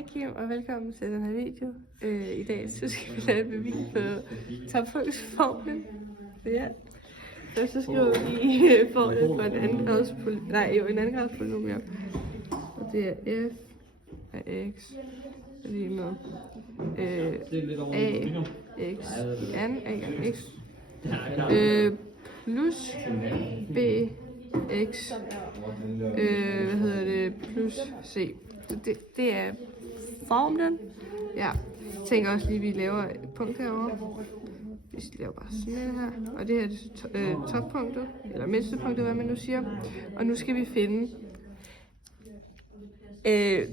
Hej Kim, og velkommen til den her video. I dag så skal vi lave et bevis på topfunktionsformlen. Ja. Først så skriver vi formlen for en andengrads polynomial. Og det er f af x lige med a x i anden a gange x plus b x plus c. Det er formlen. Ja, jeg tænker også lige, at vi laver et punkt herovre. Vi laver bare sådan her. Og det her er toppunktet, eller midterpunktet, hvad man nu siger. Og nu skal vi finde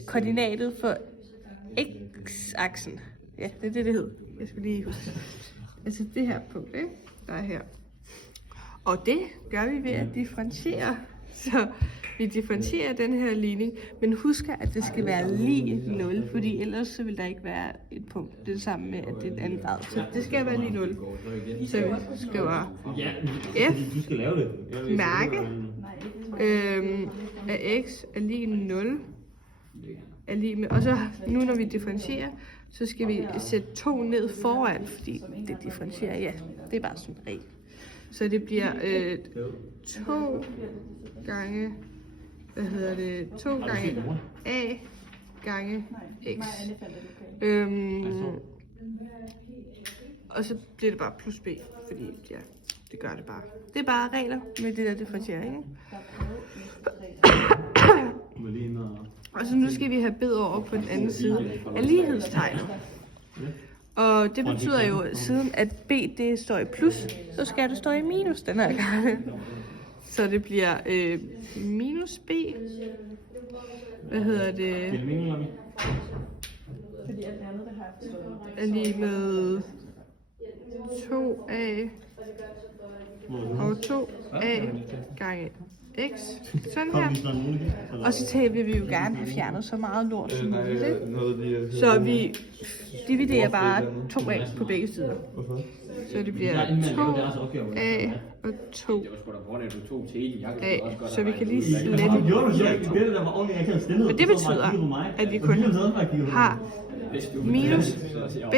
koordinatet for x-aksen. Ja, det er det hed. Jeg skal lige huske. Altså det her punkt, ikke? Der er her. Og det gør vi ved at differentiere. Så vi differentierer den her ligning, men husk at det skal være lige 0, fordi ellers så vil der ikke være et punkt. Det er det samme med, at det er et andet grad. Så det skal være lige 0. Så vi skriver f mærke af x er lige 0. Er lige med, og så nu når vi differentierer, så skal vi sætte 2 ned foran, fordi det differentierer, ja, det er bare sådan en regel. Så det bliver 2 gange, 2 gange a gange x. Og så bliver det bare plus b, fordi ja, det gør det bare. Det er bare regler med det der differentiering, ikke? Og så nu skal vi have bed over på den anden side af lighedstegnet. Og det betyder jo, siden at b det står i plus, så skal det stå i minus den her gang. Så det bliver minus b. Er lige med 2a og 2a gange x. Sådan her. Og så vil vi jo gerne have fjernet så meget lort som muligt. Så vi dividerer bare 2a på begge sider. Så det bliver 2a og 2a. Så vi kan lige slette de her 2. Men det betyder, at vi kun har minus b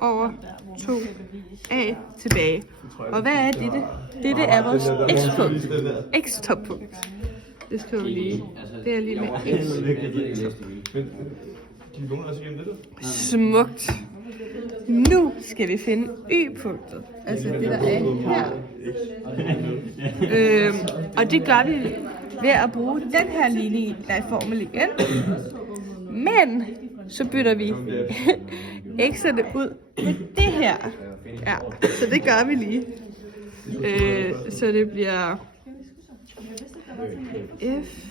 over 2a tilbage. Og hvad er dette? Dette er vores x-punkt. X-toppunkt. Det skriver vi lige. Det er lige med x. Smukt. Nu skal vi finde y-punktet. Altså det, der er her. Og det gør vi ved at bruge den her linje, der er i formel igen. Men så bytter vi x'erne ud med det her. Ja, så det gør vi lige. Så det bliver f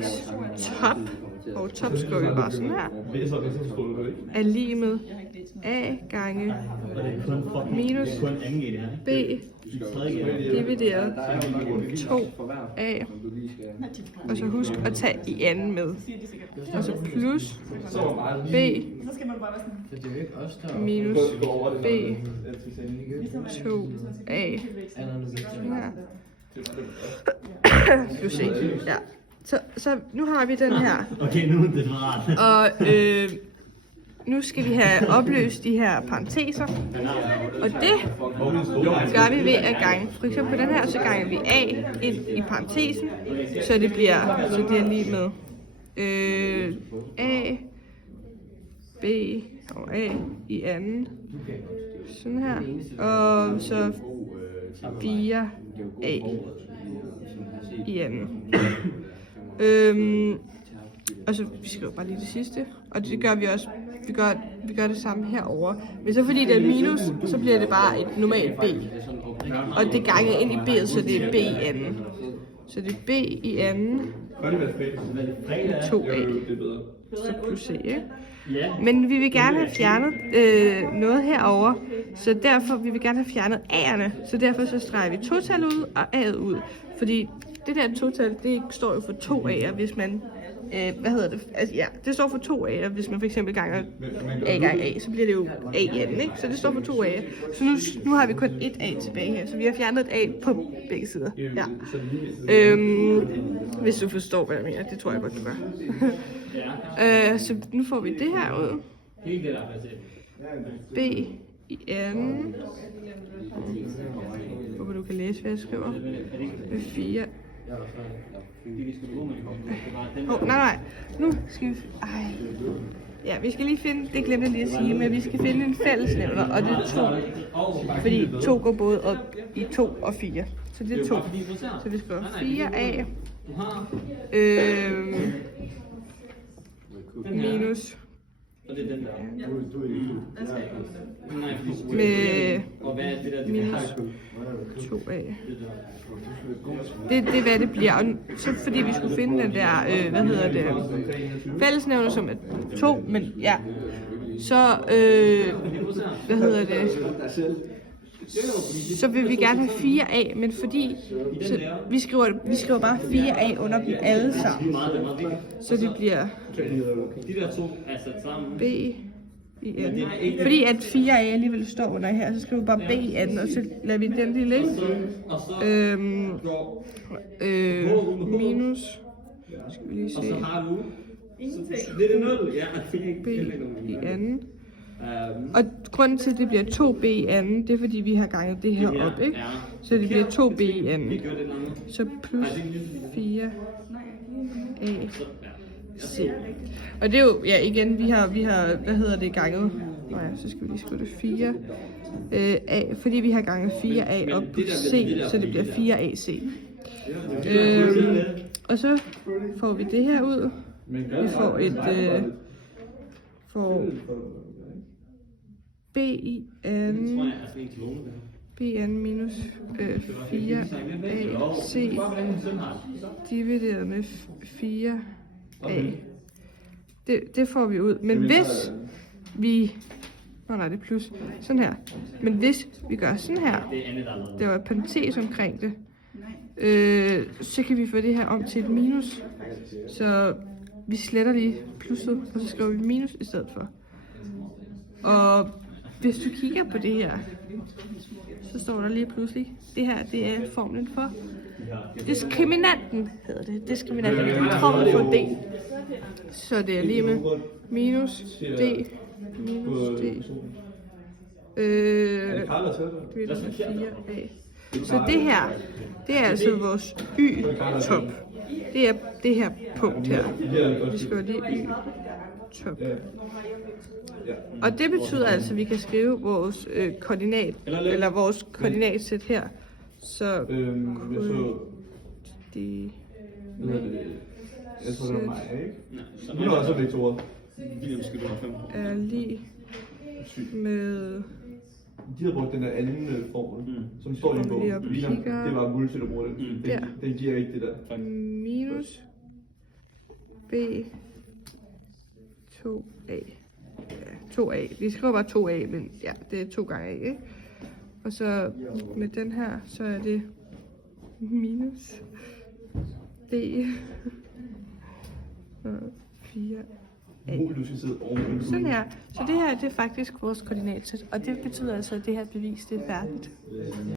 x top, og top skriver vi bare sådan her, er lige med a gange minus b divideret 2a, og så husk at tage i anden med, og så plus b minus b 2a plus c. Ja. Så nu har vi den her. Okay, nu er det rart. Og nu skal vi have opløst de her parenteser. Og det gør vi ved at gange. For eksempel på den her, så ganger vi a ind i parentesen. Så det bliver lige med a, b og a i anden. Sådan her. Og så 4a i anden. Og så vi skriver bare lige det sidste, og det gør vi også. Vi gør det samme herover. Men så fordi det er minus, så bliver det bare et normalt b. Og det ganger ind i b'et, så det er b i anden. Så det er b i anden. 2a. Så plus c, ikke? Men vi vil gerne have fjernet noget herover, så derfor vil vi gerne have fjernet a'erne. Så derfor så streger vi total ud og a'et ud. Fordi det der total, det står jo for 2 A'er, hvis man, altså ja, det står for 2 A'er, hvis man for eksempel ganger A gange A, så bliver det jo A igen, ikke? Så det står for 2 A'er. Så nu har vi kun et A tilbage her, så vi har fjernet et A på begge sider. Ja. Hvis du forstår, hvad jeg mener, det tror jeg godt, du gør. Så nu får vi det her ud. B i anden. Håber du kan læse, hvad jeg skriver. Med 4. Nej. Nu skal vi... Ja, vi skal lige finde... Det glemte jeg lige at sige, men vi skal finde en fællesnævner, og det er 2. Fordi 2 går både op i 2 og 4. Så det er 2. Så vi skriver 4A. Minus... med minus 2A. Det er hvad det bliver. Og så fordi vi skulle finde den der, fællesnævner som er 2, men ja, så, så vil vi gerne have 4A, men fordi så vi skriver bare 4A under dem alle sammen. Så det bliver B i anden. Fordi at 4A alligevel står under her, så skriver vi bare B i anden, og så lader vi den lige ligge. Minus, skal vi lige se, B i anden. Og grunden til, at det bliver 2B i anden, det er fordi, vi har ganget det her op, ikke? Så det bliver 2B i anden. Så plus 4A C. Og det er jo, ja igen, vi har, ganget. Nej, så skal vi lige skrive det 4 A, fordi vi har ganget 4A op på C, så det bliver 4AC. Og så får vi det her ud. Vi får et, B i anden, minus 4AC divideret med 4A. Det får vi ud. Men hvis vi... nej, det er plus. Sådan her. Men hvis vi gør sådan her, der var et parentes omkring det, så kan vi få det her om til et minus. Så vi sletter lige plusset, og så skriver vi minus i stedet for. Og hvis du kigger på det her, så står der lige pludselig, det her, det er formlen for diskriminanten, hedder det. Diskriminanten, det er formlen for D. Så det er lige med minus D, divideret med 4A. Så det her, det er altså vores Y-top. Det er det her punkt her. Vi skriver lige Y-top. Og det betyder altså, at vi kan skrive vores koordinat, eller vores koordinatsæt her. Så jeg tror, det var mig, ikke? Nu er også vektorer. Er lige med... De har brugt den der anden formel, som står i en bog. Det var muligt at bruge den. Den giver ikke det der. Minus B 2A. Ja, 2A. Vi skriver bare 2A, men ja, det er 2 gange A, ikke? Og så med den her, så er det minus D 4A. Sådan her. Så det her, det er faktisk vores koordinatsæt, og det betyder altså, at det her bevis, det er færdigt.